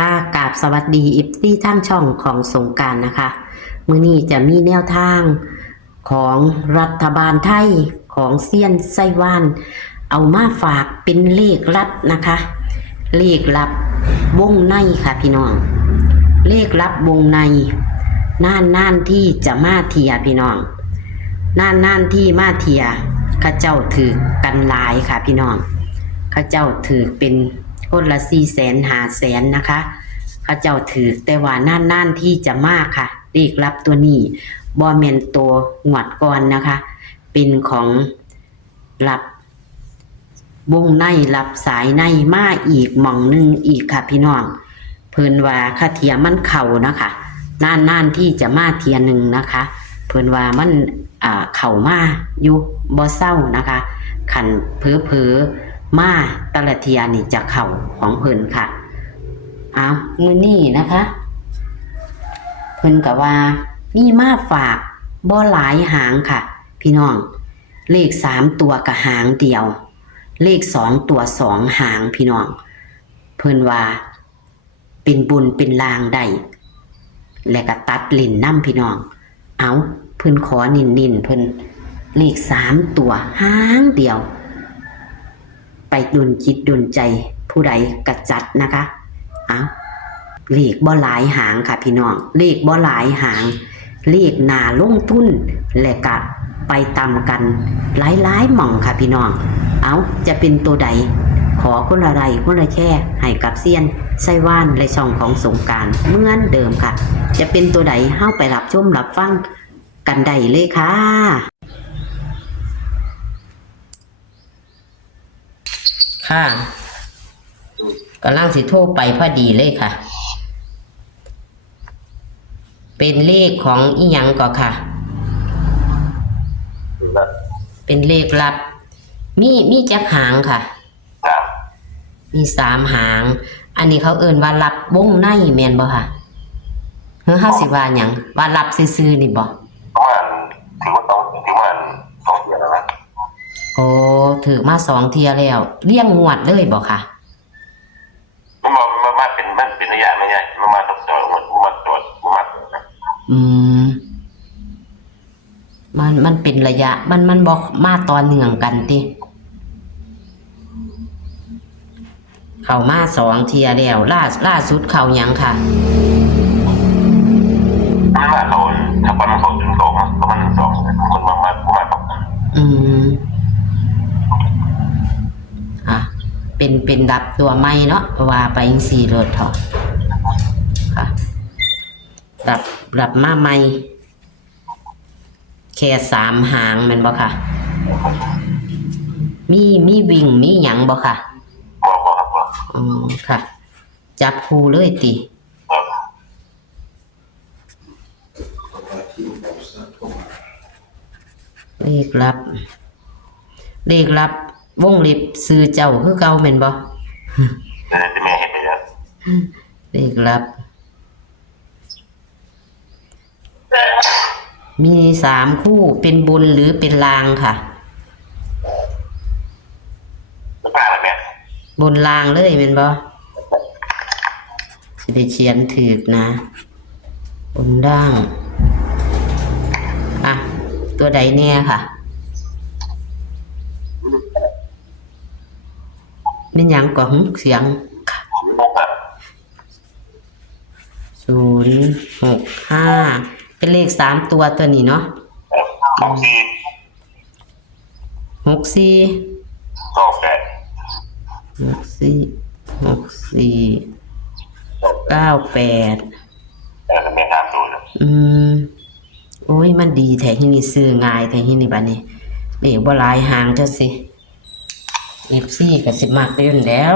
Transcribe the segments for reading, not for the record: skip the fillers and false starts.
ค่ะกราบสวัสดีอิฟซี่ทางช่องของสงกรานต์นะคะมื้อนี้จะมีแนวทางของรัฐบาลไทยของเซียนไส้ว่านเอามาฝากเป็นเลขลับนะคะ เลขลับวงในค่ะพี่น้อง เลขลับวงในน่านที่จะมาเทียพี่น้องน่านที่มาเทียข้าเจ้าถือกันหลายค่ะพี่น้องข้าเจ้าถือเป็นคนละ400,000 500,000นะคะข้าเจ้าถือแต่ว่าน่านที่จะมาค่ะเลขลับตัวนี้บ่แม่นตัวงวดก่อนนะคะ เป็นของลับวงในลับสายในมาอีกหม่องหนึ่งอีกค่ะพี่น้องเพิ่นว่าค่าเทียมันเข่านะคะน่านที่จะมาเทียหนึ่งนะคะเพิ่นว่ามันเข่ามาอยู่บ่เศร้านะคะขันเผลอมาตะละเทียนี่จะเข่าของเพิ่นค่ะเอามื้อนี้นะคะเพิ่นก็ว่ามีมาฝากบ่หลายหางค่ะพี่น้องเลข3ตัวกับหางเดียวเลข2ตัว2หางพี่น้องเพิ่นว่าเป็นบุญเป็นลางได้และก็ตัดลิ้นนำพี่น้องเอาเพิ่นขอนินเพิ่นเลข3ตัวหางเดียวไปดลจิตดลใจผู้ใดกระจัดนะคะเอาเลขบ่หลายหางค่ะพี่น้องเลขบ่หลายหางเลขน่าลงทุนและก็ไปตามกันหลายหม่องค่ะพี่น้องเอาจะเป็นตัวใดขอคนละไรคนละแค่ให้กับเซียนไส้ว่านและช่องของสงกรานต์เหมือนเดิมค่ะจะเป็นตัวใดเฮ้าไปรับชมรับฟังกันได้เลยค่ะค่ะกำลังสิโทรไปพอดีเลยค่ะเป็นเลขของอีหยังก็ค่ะเป็นเลขลับมีจักหางค่ะมี3หางอันนี้เขาเอิ้นว่าลับวงในแม่นบ่ค่ะเฮ้อเฮาสิว่าหยังว่าลับซื่อๆนี่บ่ถือว่า2 เดือนแล้วนะโอ้ถือมา2เที่ยแล้วเลี้ยงงวดเลยบ่ค่ะมันเป็นระยะไม่ใช่มาตรวจอืมมันเป็นระยะมันบ่มาต่อเนื่องกันติเข้ามา2เที่ยแล้วล่าสุดเข้าหยังค่ะไม่ว่าเขาถ้ามันเขาถึง2ประมาณ2คนมาตกเป็นดับตัวใหม่เนาะว่าไปจังซี่โลดเถาะค่ะดับมาใหม่แค่3หางแม่นบ่ค่ะมีวิ่งมีหยังบ่ค่ะครับค่ะจับคู่เลยติเลขลับวงเล็บซื้อเจ้าคือเก่าแม่นบ่จะไม่เห็นเลยเลขลับมี3คู่เป็นบนหรือเป็นลางค่ะบนลางเลยแม่นบ่สิได้เขียนถูกนะบนล่างตัวใดแน่ค่ะเป็นหยังก่อนเสียง065เป็นเลข3ตัวตัวนี้เนาะโอ้ยมันดีแท้ที่นี่ซื้อง่ายแท้ที่นี่บัดนี้เดี๋ยวบ่หลายหางเจ้าสิFCก็สิมักอยู่แล้ว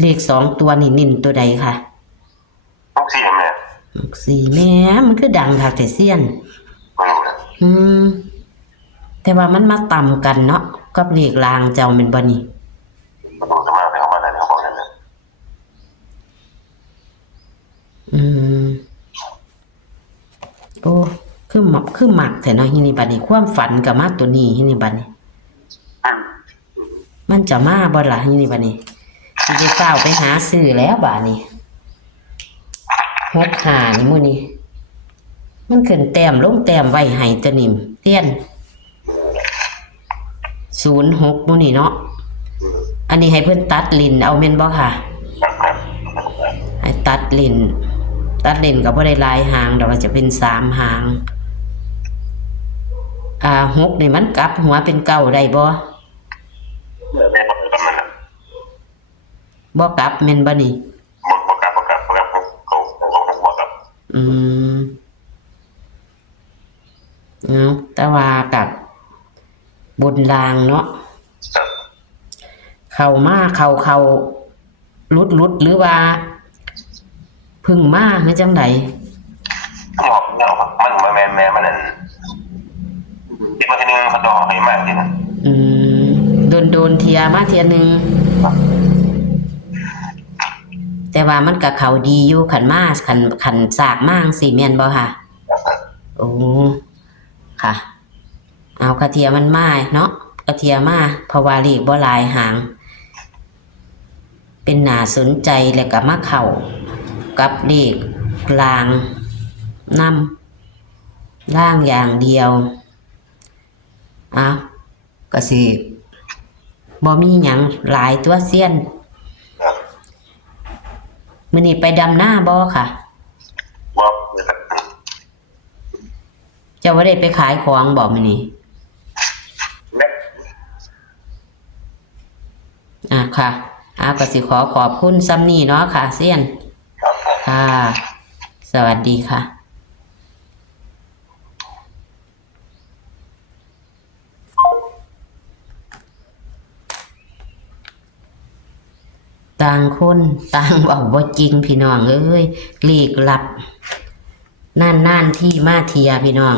เลข2ตัวนี่นิ่นตัวใดค่ะ64แม่มันคือดังค่ะแต่เซียนแต่ว่ามันมาต่ำกันเนาะกับเลขลางเจ้าเป็นบ่นี่โอ้คือหมักแต่เนาะที่นี่บัดนี้ความฝันกับมาตัวนี้ที่นี่บัดนี้ มันจะมาบ่ล่ะนี่บัดนี้สิได้เฝ้าไปหาซื้อแล้วบัดนี้65นี่มื้อนี้มันขึ้นแต้มลงแต้มไว้ให้ตัวนิ่มเตี้ยน06มื้อนี้เนาะอันนี้ให้เพิ่นตัดลิ้นเอาแม่นบ่ค่ะให้ตัดลิ้นก็บ่ได้หลายหางดอกว่าจะเป็น3หาง6นี่มันกลับหัวเป็นเก้าได้บ่แม่บอกประมาณนั้น บ่กลับแม่นบ่นี่บอกกับเขาบอกกับอืมแต่ว่ากับบนรางเนาะเข้ามาเข้าลุดหรือว่าพึ่งมาหรือจังไดบอกเนี่ยมันมาแม่มันนั่นที่มาที่นึงเขาดอกให้มากที่นั่นโดนเทียมาเทียนึงแต่ว่ามันก็เข้าดีอยู่ขันมาขันสากมากสิแม่นบ่ค่ะโอ้ค่ะเอากระเทียมันมาเนาะกระเทียมาเพราะว่าเลขบ่หลายหางเป็นน่าสนใจแล้วก็มาเข้ากับเลขลางนำล่างอย่างเดียวก็สิบ่มีหยังหลายตัวเซียนมื้อนี้ไปดำหน้าบ่ค่ะบอกจะว่าได้ไปขายของบ่มื้อนี้ค่ะก็สิขอบคุณซ้ำนี่เนาะค่ะเซียนค่ะสวัสดีค่ะต่างคนต่างเว้าบ่จริงพี่น้องเอ้ยเลขลับนั่นที่มาเทียพี่น้อง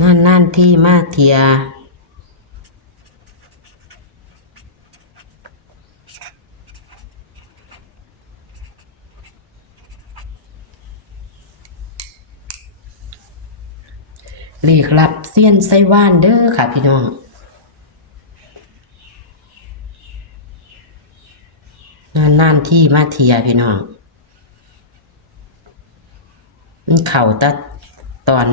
นั่นที่มาเทียเลขลับเซียนไส้ว่านเด้อค่ะพี่น้องนั่นที่มาเทียพี่น้องมันเข่าตอน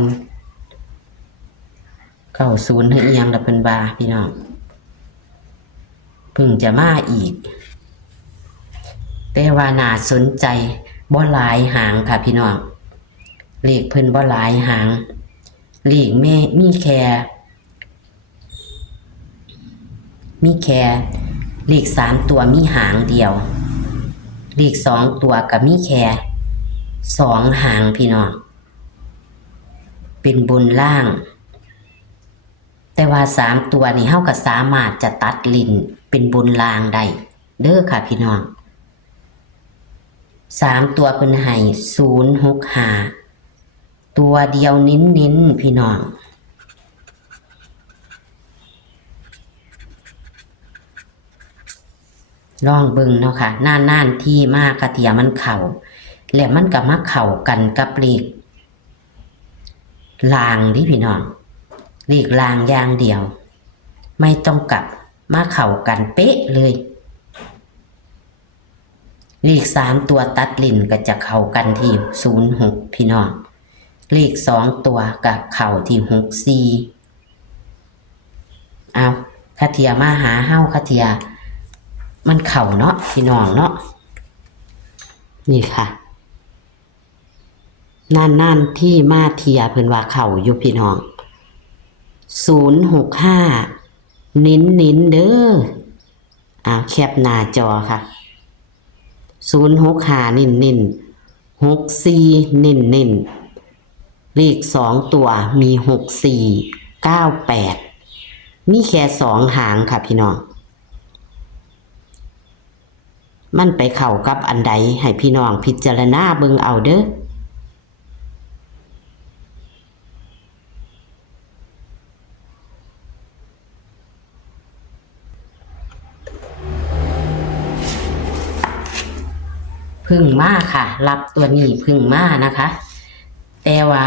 เข่าศูนย์ให้เอียงละเป็นบาพี่น้องพึ่งจะมาอีกแต่ว่าน่าสนใจบ่หลายหางค่ะพี่น้องเลขเพิ่นบ่หลายหางเลขแม่มีแค่เลข3ตัวมีหางเดียวเลข2ตัวก็มีแค่2หางพี่น้องเป็นบนล่างแต่ว่า3ตัวนี่เฮาก็สามารถจะตัดลิ้นเป็นบนล่างได้เด้อค่ะพี่น้อง3ตัวเพิ่นให้065ตัวเดียวเน้นๆพี่น้องลองเบิ่งเนาะค่ะน่านที่มากกระเทียมันเข่าแล้วมันก็มาเข้ากันกับเลขลางดิพี่น้องเลขลางอย่างเดียวไม่ต้องกลับมาเข้ากันเป๊ะเลยเลข3ตัวตัดลิ้นก็จะเข้ากันที่06พี่น้องเลข2ตัวก็เข้าที่64เอาคาเทียมาหาเฮาคาเทียมันเข่าเนาะพี่น้องเนาะนี่ค่ะนั่นที่มาเทียเพิ่นว่าเข่าอยู่พี่น้อง065เน้นเด้อแคปหน้าจอค่ะ065เน้น64เน้นเลข2ตัวมี64 98มีแค่2หางค่ะพี่น้องมันไปเข้ากับอันใดให้พี่น้องพิจารณาเบิ่งเอาเด้อพึ่งมาค่ะรับตัวนี้พึ่งมานะคะแต่ว่า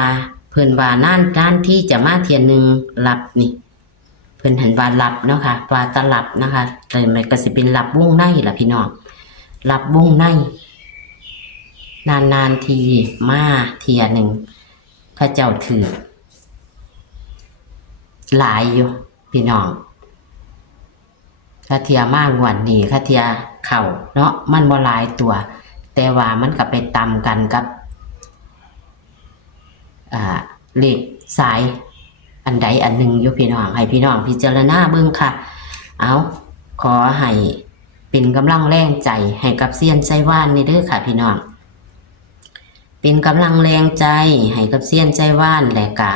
เพิ่นว่านานที่จะมาเที่ยหนึงหลับนี่ เพิ่นหันว่าหลับเนาะค่ะว่าตะหลับนะคะแต่มันก็สิเป็นหลับวงในล่ะพี่น้องหลับวงในนานทีมาเที่ยหนึ่งเขาเจ้าถือหลายอยู่พี่น้องคาเทียมากวันนี้คาเทียเข่าเนาะมันบ่หลายตัว แต่ว่ามันก็ไปตำกันกับเลขสายอันใดอันหนึ่งอยู่พี่น้องให้พี่น้องพิจารณาเบิ่งค่ะเอาขอให้เป็นกำลังแรงใจให้กับเซียนไส้ว่านนี่เด้อค่ะพี่น้องเป็นกำลังแรงใจให้กับเซียนไส้ว่านและกะ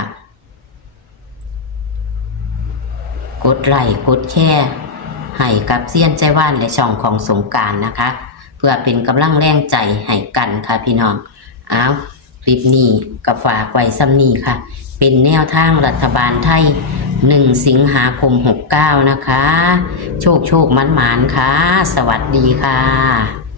กดไลค์กดแชร์ให้กับเซียนไส้ว่านและช่องของสงกรานต์นะคะเพื่อเป็นกำลังแรงใจให้กันค่ะพี่น้องเอาคลิปนี้ก็ฝากไว้ซ้ำนี้ค่ะ เป็นแนวทางรัฐบาลไทย1 สิงหาคม 69นะคะโชคมันค่ะสวัสดีค่ะ